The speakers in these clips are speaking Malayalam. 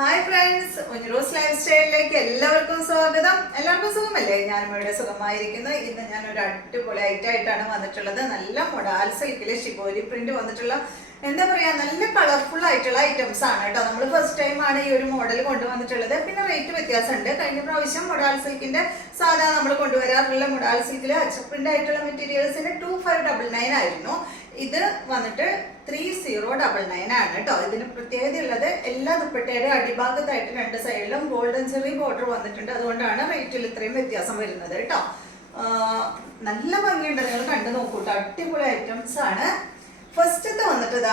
ഹായ് ഫ്രണ്ട്സ്, ഉഞ്ഞിറോസ് ലൈഫ് സ്റ്റൈലിലേക്ക് എല്ലാവർക്കും സ്വാഗതം. എല്ലാവർക്കും സുഖമല്ലേ? ഞാനും ഇവിടെ സുഖമായിരിക്കുന്നു. ഇന്ന് ഞാൻ ഒരു അടിപൊളി ഐറ്റായിട്ടാണ് വന്നിട്ടുള്ളത്. നല്ല മൊഡാൽ സിൽക്കില് ഷിബോരി പ്രിന്റ് വന്നിട്ടുള്ള എന്താ പറയാ, നല്ല കളർഫുൾ ആയിട്ടുള്ള ഐറ്റംസ് ആണ് കേട്ടോ. നമ്മൾ ഫസ്റ്റ് ടൈം ആണ് ഈ ഒരു മോഡൽ കൊണ്ടുവന്നിട്ടുള്ളത്. പിന്നെ റേറ്റ് വ്യത്യാസമുണ്ട്. കഴിഞ്ഞ പ്രാവശ്യം മൊഡാൽ സിൽക്കിന്റെ സാധാരണ നമ്മൾ കൊണ്ടുവരാറുള്ള മൊഡാൽ സിൽക്കിലെ അച്ചപ്രിന്റ് ആയിട്ടുള്ള മെറ്റീരിയൽസിന് 2599 ആയിരുന്നു. ഇത് വന്നിട്ട് 3099 ആണ് കേട്ടോ. ഇതിന് പ്രത്യേകത ഉള്ളത് എല്ലാ ദുപ്പട്ടയുടെ അടിഭാഗത്തായിട്ട് രണ്ട് സൈഡിലും ഗോൾഡൻ ചെറി ബോർഡർ വന്നിട്ടുണ്ട്. അതുകൊണ്ടാണ് റേറ്റിൽ ഇത്രയും വ്യത്യാസം വരുന്നത് കേട്ടോ. നല്ല ഭംഗിയുണ്ട്, നിങ്ങൾ കണ്ടു നോക്കൂട്ടോ. അടിപൊളി ഐറ്റംസ് ആണ്. ഫസ്റ്റത്തെ വന്നിട്ട് ഇതാ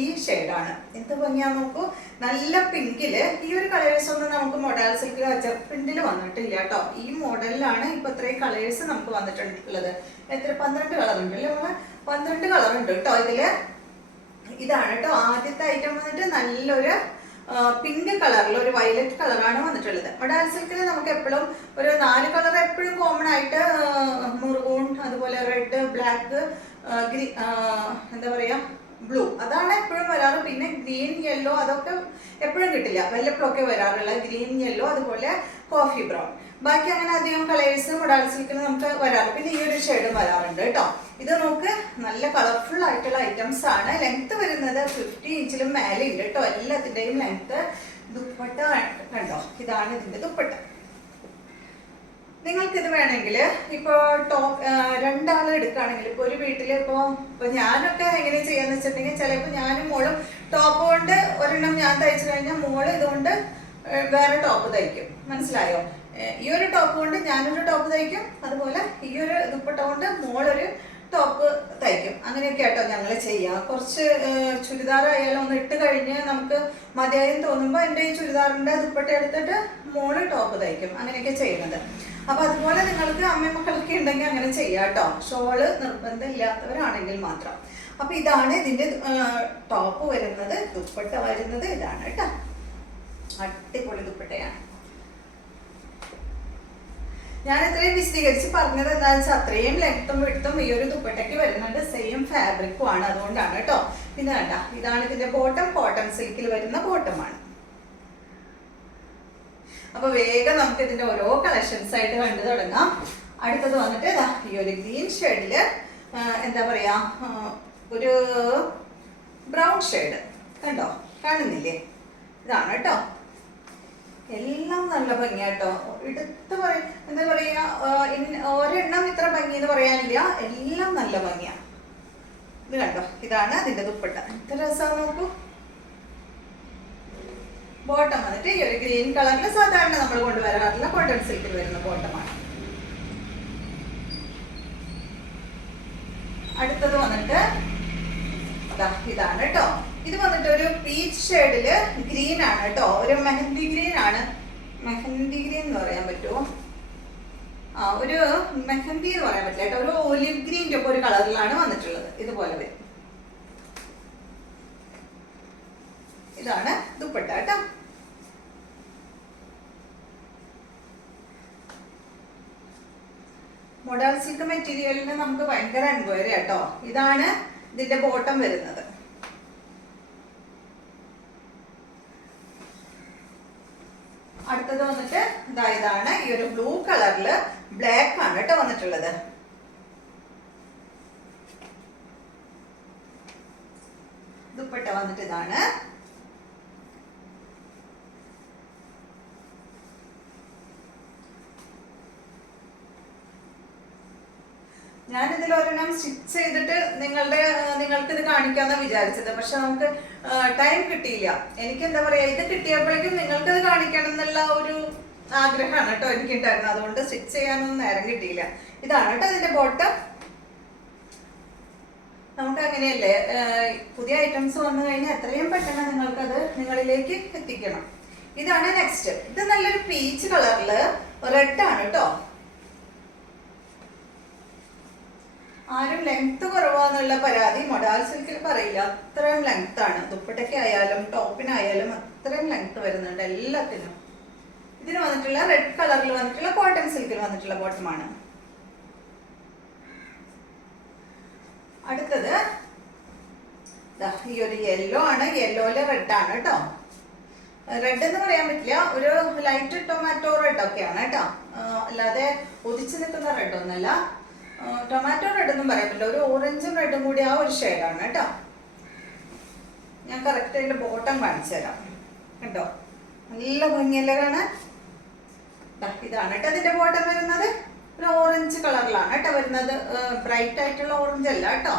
ഈ ഷെയ്ഡാണ്. എന്ത് ഭംഗിയാ നോക്കൂ. നല്ല പിങ്കില് ഈ ഒരു കളേഴ്സ് ഒന്നും നമുക്ക് മൊഡാൽ സിൽക്ക് അച്ചപ്രിന്റിൽ വന്നിട്ടില്ല കേട്ടോ. ഈ മോഡലിലാണ് ഇപ്പൊ ഇത്രയും കളേഴ്സ് നമുക്ക് വന്നിട്ടുള്ളത്. എത്ര 12 കളർ ഉണ്ട് അല്ലേ മോളെ? 12 കളർ ഉണ്ട് കേട്ടോ ഇതില്. ഇതാണ് കേട്ടോ ആദ്യത്തെ ഐറ്റം. വന്നിട്ട് നല്ലൊരു പിങ്ക് കളറിൽ ഒരു വയലറ്റ് കളറാണ് വന്നിട്ടുള്ളത്. മൊഡാൽ സിൽക്കിൽ നമുക്ക് എപ്പോഴും ഒരു 4 കളർ എപ്പോഴും കോമൺ ആയിട്ട്, മുറുകൂൺ, അതുപോലെ റെഡ്, ബ്ലാക്ക്, എന്താ പറയാ, ബ്ലൂ, അതാണ് എപ്പോഴും വരാറ്. പിന്നെ ഗ്രീൻ, യെല്ലോ അതൊക്കെ എപ്പോഴും കിട്ടില്ല, വല്ലപ്പോഴൊക്കെ വരാറുള്ള ഗ്രീൻ, യെല്ലോ, അതുപോലെ കോഫി ബ്രൗൺ. ബാക്കി അങ്ങനെ അധികം കളേഴ്സ് മൊഡാൽ സിൽക്കിൽ നമുക്ക് വരാറ്. പിന്നെ ഈ ഒരു ഷെയ്ഡും വരാറുണ്ട് കേട്ടോ. ഇത് നമുക്ക് നല്ല കളർഫുൾ ആയിട്ടുള്ള ഐറ്റംസ് ആണ്. ലെങ്ത് വരുന്നത് 50 ഇഞ്ചിലും മേലെ ഉണ്ട് കേട്ടോ. എല്ലാത്തിൻ്റെയും ലെങ്ത്. ദുപ്പട്ട കണ്ടോ, ഇതാണ് ഇതിന്റെ ദുപ്പട്ട. നിങ്ങൾക്ക് ഇത് വേണമെങ്കിൽ ഇപ്പൊ ടോപ്പ് രണ്ടാൾ എടുക്കുകയാണെങ്കിൽ, ഇപ്പൊ ഒരു വീട്ടിൽ ഇപ്പൊ ഞാനൊക്കെ എങ്ങനെ ചെയ്യാന്ന് വെച്ചിട്ടുണ്ടെങ്കിൽ, ചിലപ്പോൾ ഞാനും മോളും ടോപ്പ് കൊണ്ട് ഒരെണ്ണം ഞാൻ തയ്ച്ചു കഴിഞ്ഞാൽ മോള് ഇതുകൊണ്ട് വേറെ ടോപ്പ് തയ്ക്കും. മനസ്സിലായോ? ഈ ഒരു ടോപ്പ് കൊണ്ട് ഞാനൊരു ടോപ്പ് തയ്ക്കും, അതുപോലെ ഈ ഒരു ദുപ്പട്ട കൊണ്ട് മോളൊരു ടോപ്പ് തയ്ക്കും. അങ്ങനെയൊക്കെ ആട്ടോ ഞങ്ങൾ ചെയ്യാം. കുറച്ച് ചുരിദാർ ആയാലും ഒന്ന് ഇട്ട് കഴിഞ്ഞ് നമുക്ക് മതിയായും തോന്നുമ്പോൾ എൻ്റെ ഈ ചുരിദാറിൻ്റെ ദുപ്പട്ട എടുത്തിട്ട് മോള് ടോപ്പ് തയ്ക്കും. അങ്ങനെയൊക്കെ ചെയ്യുന്നത്. അപ്പൊ അതുപോലെ നിങ്ങൾക്ക് അമ്മ മക്കളൊക്കെ ഉണ്ടെങ്കിൽ അങ്ങനെ ചെയ്യാം കേട്ടോ. ഷോള് നിർബന്ധം ഇല്ലാത്തവരാണെങ്കിൽ മാത്രം. അപ്പൊ ഇതാണ് ഇതിന്റെ ടോപ്പ് വരുന്നത്. ദുപ്പട്ട വരുന്നത് ഇതാണ് കേട്ടോ. അടിപൊളി ദുപ്പട്ടയാണ്. ഞാൻ ഇത്രയും വിശദീകരിച്ച് പറഞ്ഞത് എന്താണെന്ന് വെച്ചാൽ അത്രയും ലെങ്ത്തും വിടുത്തും ഈ ഒരു ദുപ്പട്ടയ്ക്ക് വരുന്നുണ്ട്. സെയിം ഫാബ്രിക്കും ആണ്, അതുകൊണ്ടാണ് കേട്ടോ. പിന്നെ കണ്ട, ഇതാണ് ഇതിന്റെ ബോട്ടം. കോട്ടൺ സിൽക്കിൽ വരുന്ന ബോട്ടമാണ്. അപ്പൊ വേഗം നമുക്ക് ഇതിന്റെ ഓരോ കളക്ഷൻസ് ആയിട്ട് കണ്ടു തുടങ്ങാം. അടുത്തത് വന്നിട്ട് ഇതാ ഈ ഒരു ഗ്രീൻ ഷെയ്ഡില് എന്താ പറയാ, ഒരു ബ്രൗൺ ഷെയ്ഡ് കണ്ടോ, കാണുന്നില്ലേ? ഇതാണ് കേട്ടോ. എല്ലാം നല്ല ഭംഗിയാട്ടോ. എടുത്ത് എന്താ പറയാ, ഒരെണ്ണം ഇത്ര ഭംഗി എന്ന് പറയാനില്ല, എല്ലാം നല്ല ഭംഗിയാ. ഇത് കണ്ടോ, ഇതാണ് അതിന്റെ ദുപ്പട്ട. എത്ര രസമാണ് നോക്കൂ. ബോട്ടം വന്നിട്ട് ഈ ഒരു ഗ്രീൻ കളറിൽ സാധാരണ നമ്മൾ കൊണ്ടുവരാറുള്ള കോട്ടൺ സിൽക്കിൽ വരുന്ന ബോട്ടമാണ്. അടുത്തത് വന്നിട്ട് ഇതാണ് കേട്ടോ. ഇത് വന്നിട്ട് ഒരു പീച്ച് ഷെയ്ഡില് ഗ്രീൻ ആണ് കേട്ടോ. ഒരു മെഹന്തി ഗ്രീൻ ആണ്. മെഹന്തി ഗ്രീൻ എന്ന് പറയാൻ പറ്റുമോ? ഒരു മെഹന്തി എന്ന് പറയാൻ പറ്റില്ല കേട്ടോ. ഒരു ഒലിവ് ഗ്രീൻ്റെ ഒക്കെ ഒരു കളറിലാണ് വന്നിട്ടുള്ളത്. ഇതുപോലെ വരും. ഇതാണ് ദുപ്പട്ട കേട്ടോ. മൊഡാൽ സിൽക്ക് മെറ്റീരിയലിന് നമുക്ക് ഭയങ്കര എൻക്വയറി കേട്ടോ. ഇതാണ് ഇതിന്റെ ബോട്ടം വരുന്നത്. അടുത്തത് വന്നിട്ട് ഇതാണ് ഈ ഒരു ബ്ലൂ കളറില് ബ്ലാക്ക് ആണ് കേട്ടോ വന്നിട്ടുള്ളത്. ദുപ്പട്ട വന്നിട്ട് ഇതാണ്. ഞാനിതിൽ ഒരെണ്ണം സ്റ്റിച്ച് ചെയ്തിട്ട് നിങ്ങൾക്ക് ഇത് കാണിക്കാന്നാ വിചാരിച്ചത്. പക്ഷെ നമുക്ക് ടൈം കിട്ടിയില്ല. എനിക്ക് എന്താ പറയാ, ഇത് കിട്ടിയപ്പോഴേക്കും നിങ്ങൾക്ക് ഇത് കാണിക്കണം എന്നുള്ള ഒരു ആഗ്രഹമാണ് കേട്ടോ എനിക്കുണ്ടായിരുന്നു. അതുകൊണ്ട് സ്റ്റിച്ച് ചെയ്യാനൊന്നും നേരം കിട്ടിയില്ല. ഇതാണ് കേട്ടോ ഇതിന്റെ ബോട്ടം. നമുക്ക് അങ്ങനെയല്ലേ, പുതിയ ഐറ്റംസ് വന്നു കഴിഞ്ഞാൽ എത്രയും പെട്ടെന്ന് നിങ്ങൾക്കത് നിങ്ങളിലേക്ക് എത്തിക്കണം. ഇതാണ് നെക്സ്റ്റ്. ഇത് നല്ലൊരു പീച്ച് കളറില് റെഡ് ആണ് കേട്ടോ. ആരും ലെങ്ത് കുറവാന്നുള്ള പരാതി മൊഡാൽ സിൽക്കിൽ പറയില്ല. അത്രയും ലെങ്ത് ആണ്. ദുപ്പട്ടയ്ക്ക് ആയാലും ടോപ്പിനായാലും അത്രയും ലെങ്ത് വരുന്നുണ്ട് എല്ലാത്തിനും. ഇതിന് വന്നിട്ടുള്ള റെഡ് കളറിൽ വന്നിട്ടുള്ള കോട്ടൺ സിൽക്കിൽ വന്നിട്ടുള്ള ബോട്ടമാണ്. അടുത്തത് ഈ ഒരു യെല്ലോ ആണ്. യെല്ലോയില് റെഡ് ആണ് കേട്ടോ. റെഡ് എന്ന് പറയാൻ പറ്റില്ല, ഒരു ലൈറ്റ് ടൊമാറ്റോ റെഡ് ഒക്കെയാണ് കേട്ടോ, അല്ലാതെ ഒതിച്ച് നിൽക്കുന്ന റെഡ് ഒന്നല്ല. ടൊമാറ്റോ റെഡ് ഒന്നും പറയാൻ പറ്റില്ല, ഒരു ഓറഞ്ചും റെഡും കൂടി ആ ഒരു ഷെയ്ഡാണ് കേട്ടോ. ഞാൻ കറക്റ്റ് അതിന്റെ ബോട്ടം കാണിച്ചു തരാം. കേട്ടോ, നല്ല ഭംഗിയല്ലേ കാണാൻ. ഇതാണ് കേട്ടോ അതിന്റെ ബോട്ടം വരുന്നത്. ഒരു ഓറഞ്ച് കളറിലാണ് കേട്ടോ വരുന്നത്, ബ്രൈറ്റ് ആയിട്ടുള്ള ഓറഞ്ച് അല്ല കേട്ടോ.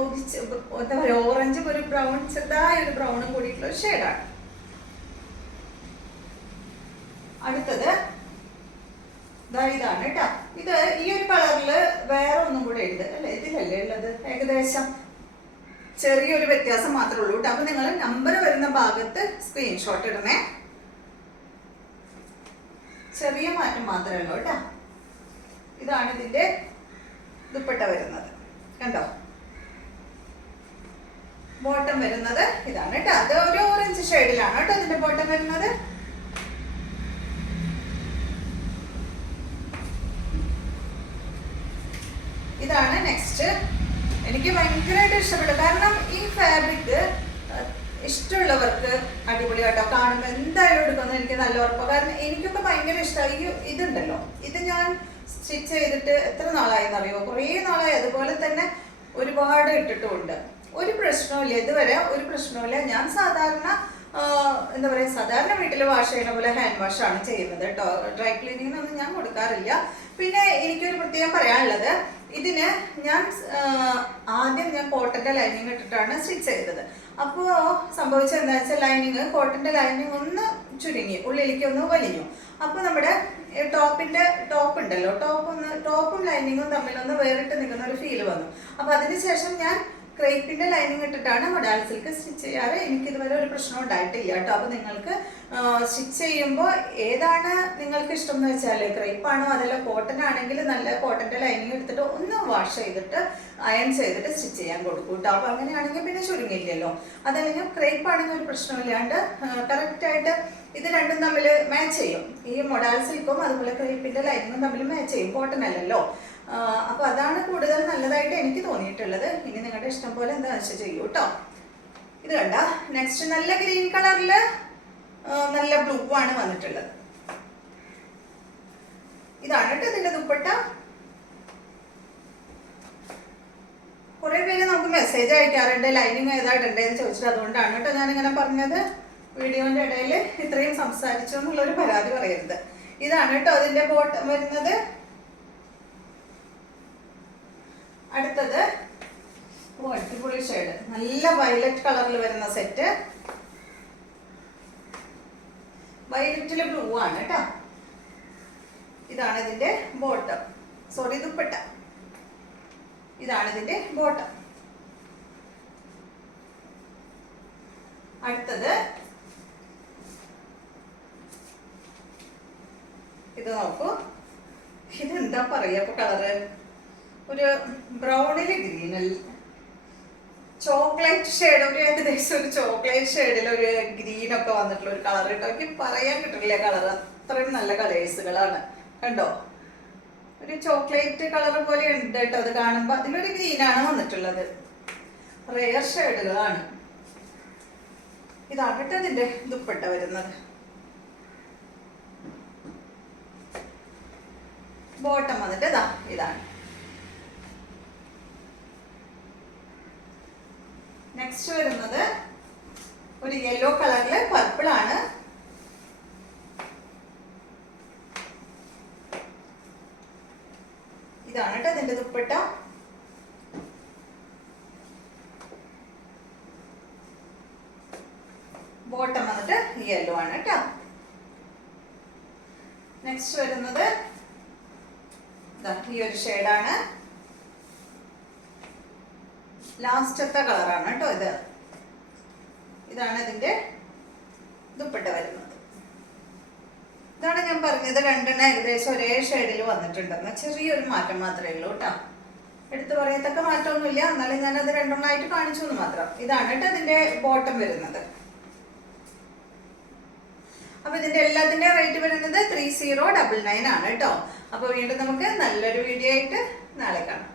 ഒതിച്ച് എന്താ പറയുക, ഓറഞ്ചും ഒരു ബ്രൗൺ, ചെറുതായ ഒരു ബ്രൗണും കൂടിയിട്ടുള്ള ഒരു ഷെയ്ഡാണ്. അടുത്തത് ഇതാണ് കേട്ടോ. ഇത് ഈ ഒരു കളറില് വേറെ ഒന്നും കൂടെ ഉണ്ട് അല്ലെ, ഇതിലല്ലേ ഉള്ളത്. ഏകദേശം ചെറിയൊരു വ്യത്യാസം മാത്രമേ ഉള്ളൂ കേട്ടോ. അപ്പൊ നിങ്ങൾ നമ്പർ വരുന്ന ഭാഗത്ത് സ്ക്രീൻഷോട്ട് ഇടണേ. ചെറിയ മാറ്റം മാത്രമേ ഉള്ളൂ കേട്ടോ. ഇതാണ് ഇതിന്റെ ദുപ്പട്ട വരുന്നത്. കണ്ടോ, ബോട്ടം വരുന്നത് ഇതാണ് കേട്ടോ. അത് ഒരു ഓറഞ്ച് ഷെയ്ഡിലാണ് കേട്ടോ ഇതിന്റെ ബോട്ടം വരുന്നത്. ഇതാണ് നെക്സ്റ്റ്. എനിക്ക് ഭയങ്കരമായിട്ട് ഇഷ്ടപ്പെട്ടു. കാരണം ഈ ഫാബ്രിക് ഇഷ്ടമുള്ളവർക്ക് അടിപൊളിയാട്ടോ. കാണുമ്പോൾ എന്തായാലും എടുക്കുന്നത് എനിക്ക് നല്ല ഉറപ്പാണ്. കാരണം എനിക്കൊക്കെ ഭയങ്കര ഇഷ്ടമായി. ഇതുണ്ടല്ലോ, ഇത് ഞാൻ സ്റ്റിച്ച് ചെയ്തിട്ട് എത്ര നാളായെന്നറിയോ, കുറേ നാളായി. അതുപോലെ തന്നെ ഒരുപാട് ഇട്ടിട്ടുമുണ്ട്. ഒരു പ്രശ്നമില്ല ഇതുവരെ, ഒരു പ്രശ്നമില്ല. ഞാൻ സാധാരണ എന്താ പറയുക, സാധാരണ വീട്ടിൽ വാഷ് ചെയ്യുന്ന പോലെ ഹാൻഡ് വാഷ് ആണ് ചെയ്യുന്നത് കേട്ടോ. ഡ്രൈ ക്ലീനിങ്ങിനൊന്നും ഞാൻ കൊടുക്കാറില്ല. പിന്നെ എനിക്കൊരു പ്രത്യേകം പറയാനുള്ളത്, ഇതിന് ഞാൻ ആദ്യം ഞാൻ കോട്ടന്റെ ലൈനിങ് ഇട്ടിട്ടാണ് സ്റ്റിച്ച് ചെയ്തത്. അപ്പോൾ സംഭവിച്ചത് എന്താ വെച്ചാൽ, കോട്ടന്റെ ലൈനിങ് ഒന്ന് ചുരുങ്ങി, ഉള്ളിലേക്ക് ഒന്ന് വലിഞ്ഞു. അപ്പോൾ നമ്മുടെ ടോപ്പ് ഉണ്ടല്ലോ, ടോപ്പും ലൈനിങ്ങും തമ്മിലൊന്ന് വേറിട്ട് നിൽക്കുന്ന ഒരു ഫീൽ വന്നു. അപ്പോൾ അതിനുശേഷം ഞാൻ ക്രേപ്പിന്റെ ലൈനിങ് ഇട്ടിട്ടാണ് മൊഡാൽ സിൽക്ക് സ്റ്റിച്ച് ചെയ്യാറ്. എനിക്ക് ഇതുവരെ ഒരു പ്രശ്നം ഉണ്ടായിട്ടില്ല കേട്ടോ. അപ്പോൾ നിങ്ങൾക്ക് സ്റ്റിച്ച് ചെയ്യുമ്പോൾ ഏതാണ് നിങ്ങൾക്ക് ഇഷ്ടം എന്ന് വെച്ചാൽ, ക്രേപ്പാണോ അതല്ല കോട്ടൺ ആണെങ്കിൽ നല്ല കോട്ടന്റെ ലൈനിങ് എടുത്തിട്ട് ഒന്ന് വാഷ് ചെയ്തിട്ട് അയൺ ചെയ്തിട്ട് സ്റ്റിച്ച് ചെയ്യാൻ കൊടുക്കും കേട്ടോ. അപ്പോൾ അങ്ങനെയാണെങ്കിൽ പിന്നെ ചുരുങ്ങില്ലല്ലോ. അതല്ലെങ്കിൽ ക്രേപ്പ് ആണെങ്കിൽ ഒരു പ്രശ്നമില്ലാണ്ട് കറക്റ്റായിട്ട് ഇത് രണ്ടും തമ്മിൽ മാച്ച് ചെയ്യും. ഈ മൊഡാൽ സിൽക്കും അതുപോലെ ക്രേപ്പിന്റെ ലൈനിങ്ങും തമ്മിൽ മാച്ച് ചെയ്യും, കോട്ടൺ അല്ലല്ലോ. അപ്പൊ അതാണ് കൂടുതൽ നല്ലതായിട്ട് എനിക്ക് തോന്നിയിട്ടുള്ളത്. ഇനി നിങ്ങളുടെ ഇഷ്ടം പോലെ എന്താ വെച്ചാൽ ചെയ്യൂ കേട്ടോ. ഇത് കണ്ട, നെക്സ്റ്റ് നല്ല ഗ്രീൻ കളറില് നല്ല ബ്ലൂ ആണ് വന്നിട്ടുള്ളത്. ഇതാണ് കേട്ടോ ഇതിന്റെ ദുപ്പട്ട. കുറെ പേര് നമുക്ക് മെസ്സേജ് അയക്കാറുണ്ട് ലൈനിങ് ഏതാ ഇടണ്ടേന്ന് ചോദിച്ചിട്ട്. അതുകൊണ്ടാണ് കേട്ടോ ഞാനിങ്ങനെ പറഞ്ഞത്. വീഡിയോന്റെ ഇടയിൽ ഇത്രയും സംസാരിച്ചു എന്നുള്ളൊരു പരാതി പറയരുത്. ഇതാണ് കേട്ടോ അതിന്റെ ബോട്ടം വരുന്നത്. അടുത്തത് അടിപൊളി ഷെയ്ഡ്, നല്ല വയലറ്റ് കളറിൽ വരുന്ന സെറ്റ്. വയലറ്റില് ബ്ലൂ ആണ് കേട്ടോ. ഇതാണ് ഇതിന്റെ ബോട്ടം, സോറി ദുപ്പട്ട. ഇതാണ് ഇതിന്റെ ബോട്ടം. അടുത്തത് ഇത് നോക്കൂ. ഇതെന്താ പറയാ ഇപ്പൊ കളറ്, ഒരു ബ്രൗണില് ഗ്രീനിൽ ചോക്ലേറ്റ് ഷെയ്ഡ്, ഒരു ഏകദേശം ഒരു ചോക്ലേറ്റ് ഷെയ്ഡിൽ ഒരു ഗ്രീൻ ഒക്കെ വന്നിട്ടുള്ള ഒരു കളർ കേട്ടോ. എനിക്ക് പറയാൻ കിട്ടില്ല കളർ, അത്രയും നല്ല കളേഴ്സുകളാണ്. കണ്ടോ, ഒരു ചോക്ലേറ്റ് കളർ പോലെ ഉണ്ട് കേട്ടോ അത് കാണുമ്പോ. അതിലൊരു ഗ്രീനാണ് വന്നിട്ടുള്ളത്, റെയർ ഷെയ്ഡുകളാണ്. ഇതാണ് കേട്ടോ ഇതിന്റെ ദുപ്പട്ട വരുന്നത്. ബോട്ടം വന്നിട്ട് ഇതാണ്. നെക്സ്റ്റ് വരുന്നത് ഒരു യെല്ലോ കളറില് പർപ്പിൾ ആണ്. ഇതാണ് കേട്ടോ ഇതിന്റെ ദുപ്പട്ട. ബോട്ടം വന്നിട്ട് യെല്ലോ ആണ് കേട്ടോ. നെക്സ്റ്റ് വരുന്നത് ഈ ഒരു ഷെയ്ഡാണ്, ലാസ്റ്റത്തെ കളറാണ് കേട്ടോ ഇത്. ഇതാണ് ഇതിന്റെ ദുപ്പട്ട വരുന്നത്. ഇതാണ് ഞാൻ പറഞ്ഞത്, രണ്ടെണ്ണം ഏകദേശം ഒരേ ഷെയ്ഡിൽ വന്നിട്ടുണ്ടെന്ന്. ചെറിയൊരു മാറ്റം മാത്രമേ ഉള്ളൂ കേട്ടോ. എടുത്തു പറയത്തക്ക മാറ്റമൊന്നുമില്ല, എന്നാലും ഞാനത് രണ്ടെണ്ണമായിട്ട് കാണിച്ചു എന്ന് മാത്രം. ഇതാണ് കേട്ടോ ഇതിന്റെ ബോട്ടം വരുന്നത്. അപ്പൊ ഇതിന്റെ എല്ലാത്തിന്റെ റേറ്റ് വരുന്നത് 3099 ആണ് കേട്ടോ. അപ്പൊ വീണ്ടും നമുക്ക് നല്ലൊരു വീഡിയോ ആയിട്ട് നാളെ കാണാം.